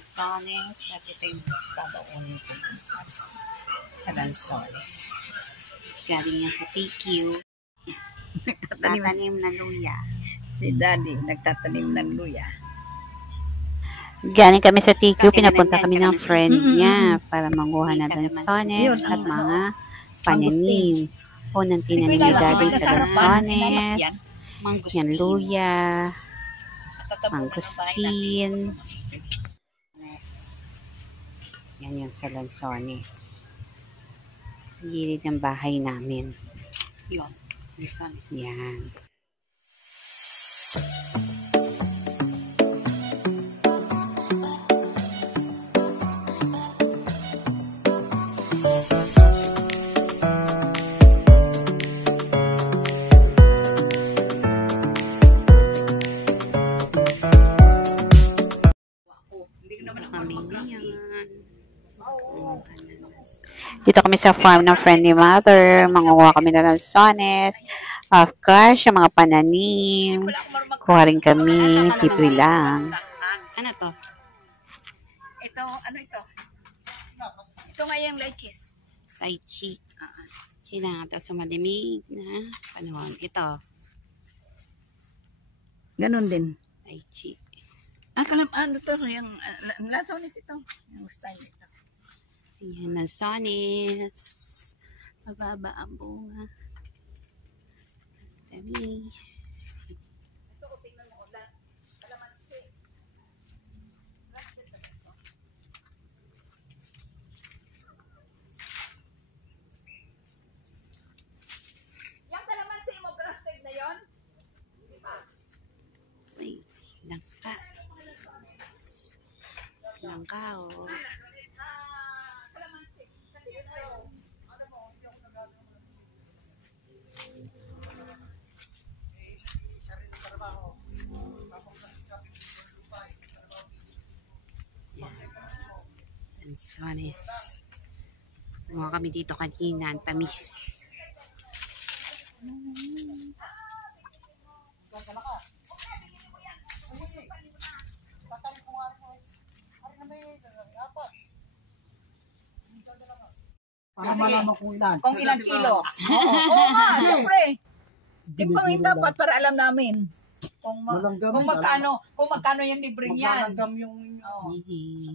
lansones at ito yung babaunin ko na lansones. Galing yan sa TQ. Nagtatanim ng luya. Si Daddy nagtatanim ng luya. Galing kami sa TQ, pinapunta kami ng friend niya para manguha ng lansones at mga pananim. Unang tinanim ni Daddy sa lansones, yan luya, mangustin. Yan yung sa lansones. Sa gilid ng bahay namin. Yan. Yan. Dito kami sa farm ng friend ni Mother. Manguha kami ng lansones. Of course, yung mga pananim. Kuha rin kami. Libre lang. Ano to? Ito, ano ito? Ito nga yung lychees. Lychee. Sina nga ito sa madimig na panahon. Ito. Ganon din. Lychee. Ano to? Yung lansones ito. Yung style ito. Ayan, lansones. Mababa ang bunga. Tamis. Ito ko tingnan mo. Kalamansi. Yung kalamansi mo, grafted na yun? Hindi pa. Ay, langka. Langka, oh. Lansones. Mga kami dito kanina, ang tamis. Para malaman kung ilan. Kung ilang kilo. Oo nga, siyempre. Timbangin dapat para alam namin. Kung magkano yung libreng yan. Maglalagam yung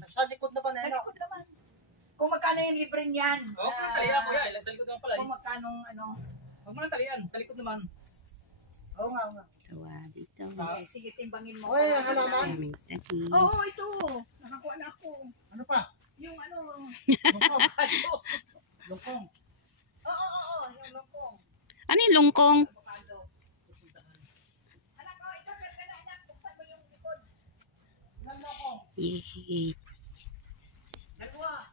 sa likod naman Sa likod naman. Kung magkano yung libreng yan. Oo, talian ko yan. Sa likod naman pala. Kung magkano Huwag mo nang talian. Sa likod naman. Oo nga. Tawa dito. Sige, timbangin mo. Oy, halaman. Aming tanim. Oo, ito. Nakakuha na ako. Ano pa? Yung Lungkong. Lungkong. Oo, yung lungkong. Ano yung lungkong? Avocado. Anak ko, ikaw ka na anak. Buksan mo yung likod. Ilan lungkong? Yay. Dalawa.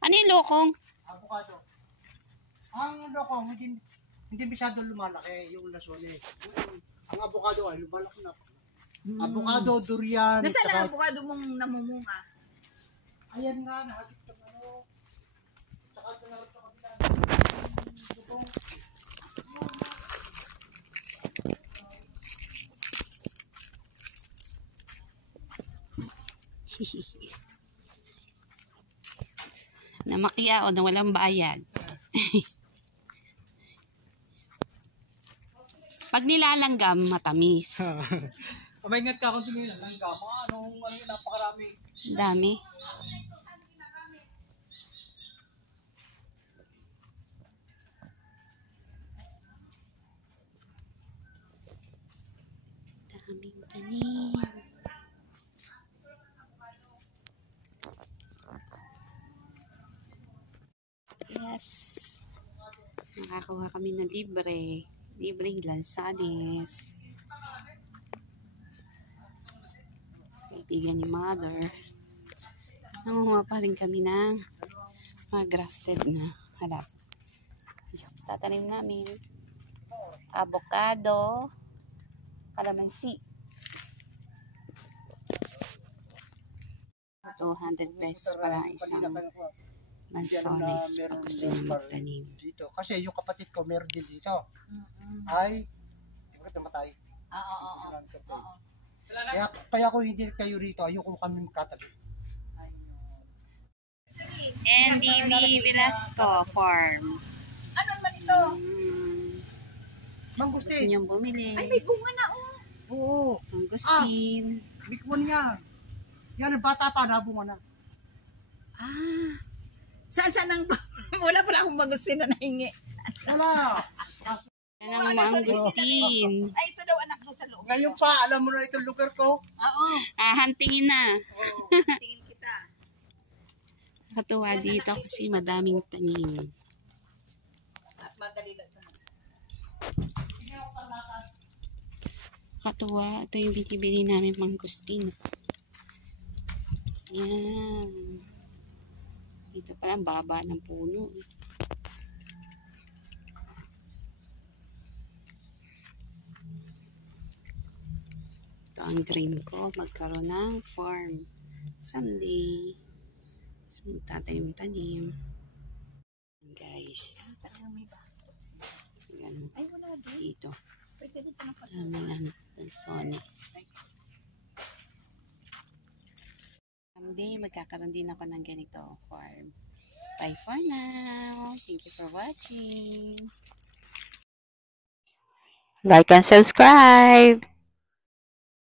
Ano yung lungkong? Avocado. Ang lungkong, hindi masyado lumalaki yung lansones. Ang avocado ay lumalaki na. Avocado, durian. Nasaan na avocado mong namumunga? Ayan nga, nahagit ka ano. Tsaka ito na rin sa kabila. Lungkong. Namakiya o na walang bayad. Pag nilalanggam, matamis. Pabaingat ka kung tingin lang. Anong napakarami. Dami. Daming tanim. Yes. Nakakuha kami ng libre. Libreng lansones. Kaibigan ni Mother. Nangunguha pa rin kami ng mga grafted na halap. Tatanim namin avocado, kalamansi. 200 pesos para isang lansones pag gusto nyo magtanim. Dito. Kasi yung kapatid ko meron din dito. Ay, di ba namatay? Oo. Kaya kung hindi kayo rito, ayoko kami magkatabi. NDV Velasco Farm. Ano naman ito? Gusto Mangustin. niyong bumili. Ay, may bunga na, oh. Oo. Mangustin. Big one yan. Yan, ang bata pa, nabunga na. Ah. Saan ang... Wala pala akong magustin na nahingi. Wala. Yan ang mangustin. Ay, ito daw anak mo sa loob. Ngayon pa, alam mo na itong lugar ko. Oo. Hantingin na. Tingin kita. Nakatuwa dito kasi madaming tanim. At madali lang ito. Nakatuwa. Ito yung binibili namin mangustin. Yan. Dito pala ang baba ng puno. Ito ang dream ko, magkaroon ng farm someday. So, magtatanim-tanim. Guys. Yan. Ay, wala din. Dito. Pwede rin ito ng Namin Lansones. Someday, magkakaroon din ako ng ganito farm. Bye for now. Thank you for watching. Like and subscribe.